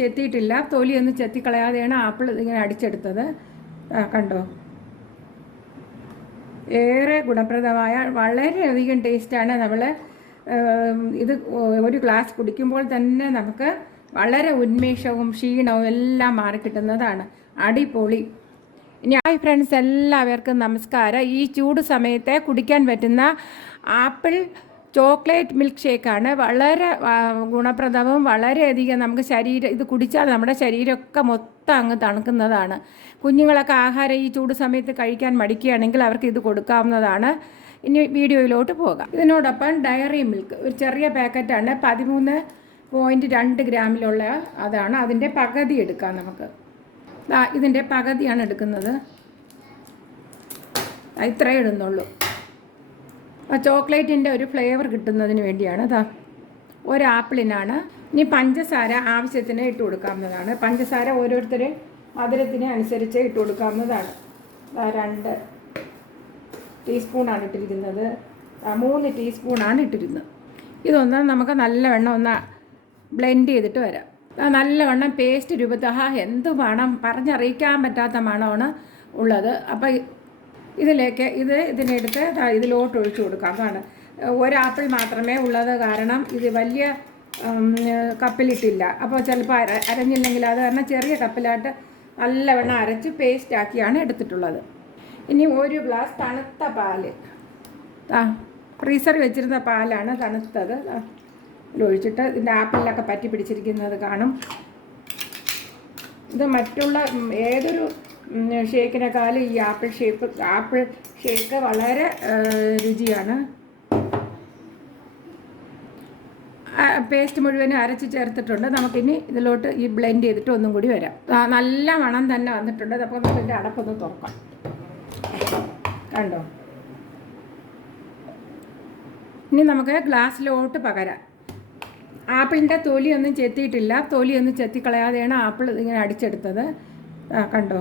ചെത്തിയിട്ടില്ല, തൊലിയൊന്നും ചെത്തിക്കളയാതെയാണ് apple ഇങ്ങനെ അടിച്ചെടുത്തത്. കണ്ടോ, ഏറെ ഗുണപ്രദമായ വളരെയധികം ടേസ്റ്റാണ്. നമ്മൾ ഇത് ഒരു ഗ്ലാസ് കുടിക്കുമ്പോൾ തന്നെ നമുക്ക് വളരെ ഉന്മേഷവും ക്ഷീണവും എല്ലാം മാറിക്കിട്ടുന്നതാണ്. അടിപൊളി. ഇനി ഹായ് ഫ്രണ്ട്സ്, എല്ലാവർക്കും നമസ്കാരം. ഈ ചൂട് സമയത്ത് കുടിക്കാൻ പറ്റുന്ന ആപ്പിൾ ചോക്ലേറ്റ് മിൽക്ക് ഷേക്കാണ്. വളരെ ഗുണപ്രദവും വളരെയധികം നമുക്ക് ഇത് കുടിച്ചാൽ നമ്മുടെ ശരീരമൊക്കെ മൊത്തം അങ്ങ് തണുക്കുന്നതാണ്. കുഞ്ഞുങ്ങളൊക്കെ ആഹാരം ഈ ചൂട് സമയത്ത് കഴിക്കാൻ മടിക്കുകയാണെങ്കിൽ അവർക്ക് ഇത് കൊടുക്കാവുന്നതാണ്. ഇനി വീഡിയോയിലോട്ട് പോകാം. ഇതിനോടൊപ്പം ഡയറി മിൽക്ക് ഒരു ചെറിയ പാക്കറ്റാണ്, 13.2 ഗ്രാമിലുള്ള അതാണ്. അതിൻ്റെ പകുതി എടുക്കാം നമുക്ക്. ഇതിൻ്റെ പകുതിയാണ് എടുക്കുന്നത്, ഇത്രയേ ഇടുന്നുള്ളൂ. ചോക്ലേറ്റിൻ്റെ ഒരു ഫ്ലേവർ കിട്ടുന്നതിന് വേണ്ടിയാണ്. ഒരാപ്പിളിനാണ്. ഇനി പഞ്ചസാര ആവശ്യത്തിന് ഇട്ട് കൊടുക്കാവുന്നതാണ്. പഞ്ചസാര ഓരോരുത്തർ മധുരത്തിന് അനുസരിച്ച് ഇട്ട് കൊടുക്കാവുന്നതാണ്. 2 ടീസ്പൂണാണ് ഇട്ടിരിക്കുന്നത്, 3 ടീസ്പൂണാണ് ഇട്ടിരുന്നത്. ഇതൊന്ന് നമുക്ക് നല്ലവണ്ണം ഒന്ന് ബ്ലെൻഡ് ചെയ്തിട്ട് വരാം. നല്ലവണ്ണം പേസ്റ്റ് രൂപത്തിൽ എന്ത് മണം, പറഞ്ഞറിയിക്കാൻ പറ്റാത്ത മണമാണ് ഉള്ളത്. അപ്പോൾ ഇതിനെടുത്ത് ഇതിലോട്ട് ഒഴിച്ചു കൊടുക്കാം. അതാണ് ഒരാപ്പിൾ മാത്രമേ ഉള്ളത് കാരണം ഇത് വലിയ കപ്പിലിട്ടില്ല. അപ്പോൾ ചിലപ്പോൾ അരഞ്ഞില്ലെങ്കിൽ അത് കാരണം ചെറിയ കപ്പിലായിട്ട് നല്ലവണ്ണം അരച്ച് പേസ്റ്റാക്കിയാണ് എടുത്തിട്ടുള്ളത്. ഇനി 1 ഗ്ലാസ് തണുത്ത പാല്, ഫ്രീസറിൽ വെച്ചിരുന്ന പാലാണ് തണുത്തത്, ഒഴിച്ചിട്ട് ഇതിൻ്റെ ആപ്പിളിലൊക്കെ പറ്റി പിടിച്ചിരിക്കുന്നത് കാണും. ഇത് മറ്റുള്ള ഏതൊരു ഷേക്കിനേക്കാളും ഈ ആപ്പിൾ ഷേക്ക് വളരെ രുചിയാണ്. പേസ്റ്റ് മുഴുവനും അരച്ച് ചേർത്തിട്ടുണ്ട്. നമുക്കിനി ഇതിലോട്ട് ഈ ബ്ലെൻഡ് ചെയ്തിട്ട് ഒന്നും കൂടി വരാം. നല്ല മണം തന്നെ വന്നിട്ടുണ്ട്. അപ്പോൾ നമുക്ക് ഇതിൻ്റെ അടപ്പൊന്ന് തുറക്കാം. കണ്ടോ, ഇനി നമുക്ക് ഗ്ലാസ്സിലോട്ട് പകരാം. ആപ്പിളിൻ്റെ തൊലിയൊന്നും ചെത്തിയിട്ടില്ല, തൊലിയൊന്നും ചെത്തിക്കളയാതെയാണ് ആപ്പിൾ ഇങ്ങനെ അടിച്ചെടുത്തത്. കണ്ടോ,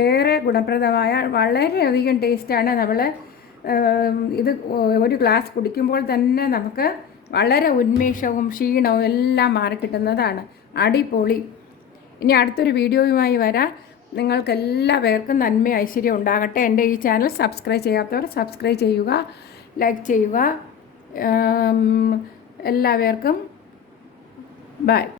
ഏറെ ഗുണപ്രദമായ വളരെയധികം ടേസ്റ്റാണ്. നമ്മൾ ഇത് ഒരു ഗ്ലാസ് കുടിക്കുമ്പോൾ തന്നെ നമുക്ക് വളരെ ഉന്മേഷവും ക്ഷീണവും എല്ലാം മാറിക്കിട്ടുന്നതാണ്. അടിപൊളി. ഇനി അടുത്തൊരു വീഡിയോയുമായി വരാം. നിങ്ങൾക്കെല്ലാവർക്കും നന്മ ഐശ്വര്യം ഉണ്ടാകട്ടെ. എൻ്റെ ഈ ചാനൽ സബ്സ്ക്രൈബ് ചെയ്യാത്തവർ സബ്സ്ക്രൈബ് ചെയ്യുക, ലൈക്ക് ചെയ്യുക. എല്ലാവർക്കും ബൈ.